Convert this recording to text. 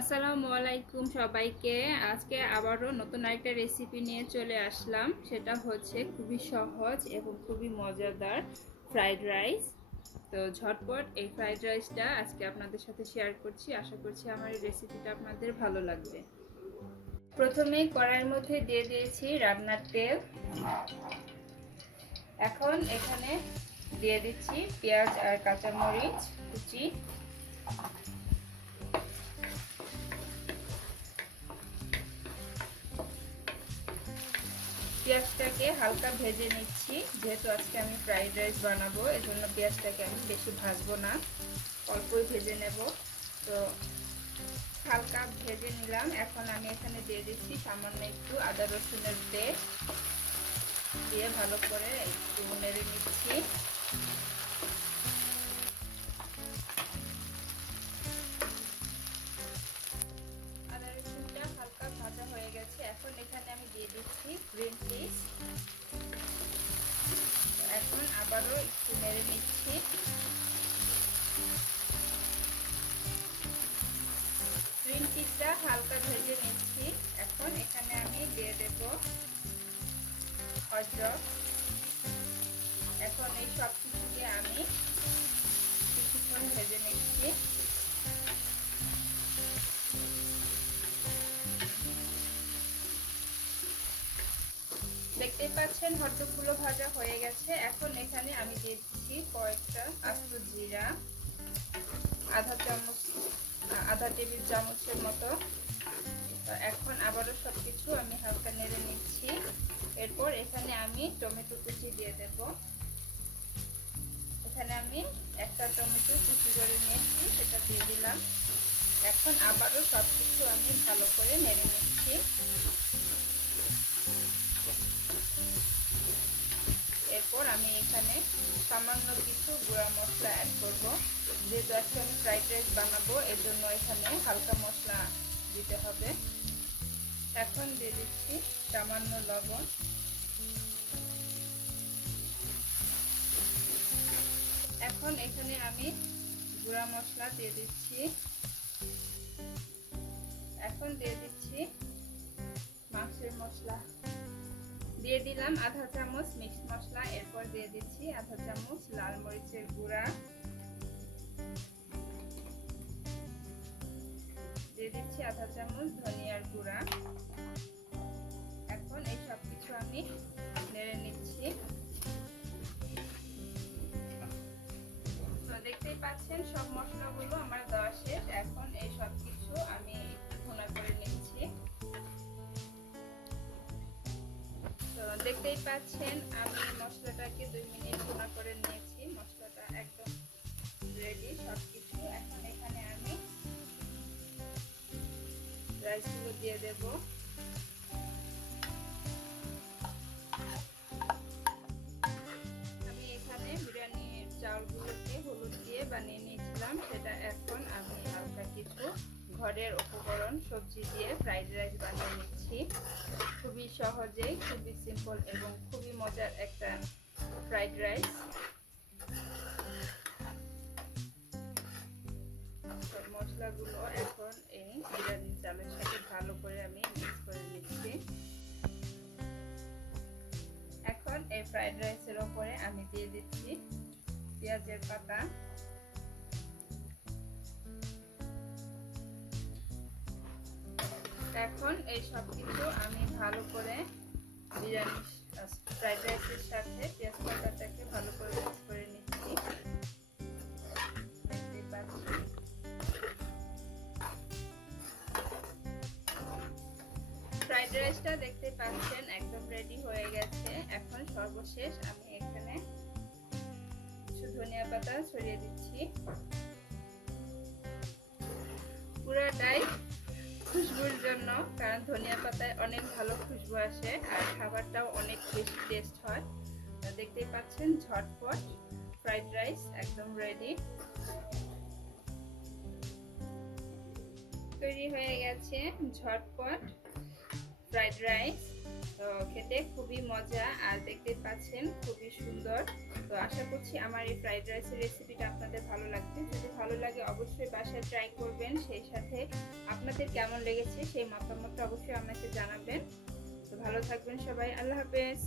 আসসালামু আলাইকুম সবাইকে। আজকে আবারও নতুন একটা রেসিপি নিয়ে চলে আসলাম। সেটা হচ্ছে খুবই সহজ এবং খুবই মজাদার ফ্রাইড রাইস। তো ঝটপট এই ফ্রাইড রাইসটা আজকে আপনাদের সাথে শেয়ার করছি। আশা করছি আমার এই রেসিপিটা আপনাদের ভালো লাগবে। প্রথমে কড়াইয়ের মধ্যে দিয়ে দিয়েছি রান্নার তেল। এখন এখানে দিয়ে দিচ্ছি পেঁয়াজ আর কাঁচামরিচ কুচি। পেঁয়াজটাকে হালকা ভেজে নিচ্ছি, যেহেতু আজকে আমি ফ্রাইড রাইস বানাবো, এজন্য পেঁয়াজটাকে আমি বেশি ভাজবো না, অল্পই ভেজে নেব। তো হালকা ভেজে নিলাম। এখন আমি এখানে দিয়ে দিচ্ছি সামান্য একটু আদা রসুনের পেস্ট, দিয়ে ভালো করে একটু নেড়ে নিচ্ছি। আদা রসুনটা হালকা ভাজা হয়ে গেছে। এখন এখানে আমি দিয়ে দিচ্ছি গ্রিন পিস। এখন আবারও একটু নেড়ে নিচ্ছি। গ্রিন পিসটা হালকা ভেজে নিচ্ছি। এখন এখানে আমি দিয়ে দেব অজক। এখন এই সব কিছুকে আমি কিছুক্ষণ ভেজে নিচ্ছি। দেখতেই পাচ্ছেন হরদগুলো ভাজা হয়ে গেছে। এখন এখানে আমি দিয়ে দিচ্ছি কয়েকটা আস্ত জিরা, আধা টেবিল চামচের মতো। এখন আবারও সবকিছু আমি হালকা নেড়ে নিচ্ছি। এরপর এখানে আমি টমেটো কুচি দিয়ে দেব। এখানে আমি একটা টমেটো কুচি করে নিয়েছি, সেটা দিয়ে দিলাম। এখন আবারও সবকিছু আমি ভালো করে নেড়ে নিচ্ছি। এরপর আমি এখানে সামান্য কিছু গুঁড়া মশলা অ্যাড করব। যেহেতু আজকে আমি ফ্রাইড রাইস বানাবো, এর জন্য এখানে হালকা মশলা দিতে হবে। এখন দিয়ে দিচ্ছি সামান্য লবণ। এখন এখানে আমি গুঁড়া মশলা দিয়ে দিচ্ছি। এখন দিয়ে দিচ্ছি মাংসের মশলা। দিয়ে দিলাম আধা চামচ মিক্সড মশলা। এরপর দিয়ে দিচ্ছি আধা চামচ লাল মরিচের গুঁড়া। দিয়ে দিচ্ছি আধা চামচ ধনিয়ার গুঁড়া। এখন এই সব কিছু আমি নেড়ে নিচ্ছি। তো দেখতেই পাচ্ছেন সব মশলাগুলো আমার দেওয়া শেষ। এখন এই সব কিছু আমি একটু ভুনা করে নিচ্ছি। তো দেখতেই পাচ্ছেন আমি মশলাটাকে 2 মিনিট ভুনা করে নিয়েছি। মশলাটা একদম রেডি সবকিছু। এখন এখানে আমি রাইসগুলো দিয়ে দেব। আমি এখানে বিরিয়ানি চাউলগুলোকে হলুদ দিয়ে বানিয়ে নিয়েছিলাম, সেটা এখন আমি হালকা কিছু ঘরের উপকরণ সবজি দিয়ে ফ্রাইড রাইস বানিয়ে নিচ্ছি। খুবই সহজেই, খুবই সিম্পল এবং খুবই মজার একটা ফ্রাইড রাইস। মশলাগুলো এখন এই বিরিয়ানি চালের সাথে ভালো করে আমি মিক্স করে নিচ্ছি। এখন এই ফ্রাইড রাইসের ওপরে আমি দিয়ে দিচ্ছি পেঁয়াজের পাতা। এখন এই সব কিছু আমি ভালো করে বিরিয়ানি ফ্রাইড রাইসের সাথে পেঁয়াজ পাতাটাকে ভালো করে মিক্স করে নিচ্ছি। দেখতেই পাচ্ছি ফ্রাইড রাইসটা দেখতে পাচ্ছেন একদম রেডি হয়ে গেছে। এখন সর্বশেষ আমি এখানে কিছু ধনিয়া পাতা ছড়িয়ে দিচ্ছি। পুরাটাই খুশবুর জন্য, কারণ ধনিয়া পাতায় অনেক ভালো খুশবু আসে আর খাবারটাও অনেক বেশি টেস্ট হয়। দেখতেই পাচ্ছেন ঝটপট ফ্রাইড রাইস একদম রেডি, তৈরি হয়ে গেছে ঝটপট ফ্রাইড রাইস। তো খেতে খুবই মজা আর দেখতে পাচ্ছেন খুবই সুন্দর। তো আশা করছি আমার এই ফ্রাইড রাইসের রেসিপিটা আপনাদের ভালো লাগবে। যদি ভালো লাগে অবশ্যই বাসায় ট্রাই করবেন, সেই সাথে আপনাদের কেমন লেগেছে সেই মতামতটা অবশ্যই আমাকে জানাবেন। তো ভালো থাকবেন সবাই, আল্লাহ হাফেজ।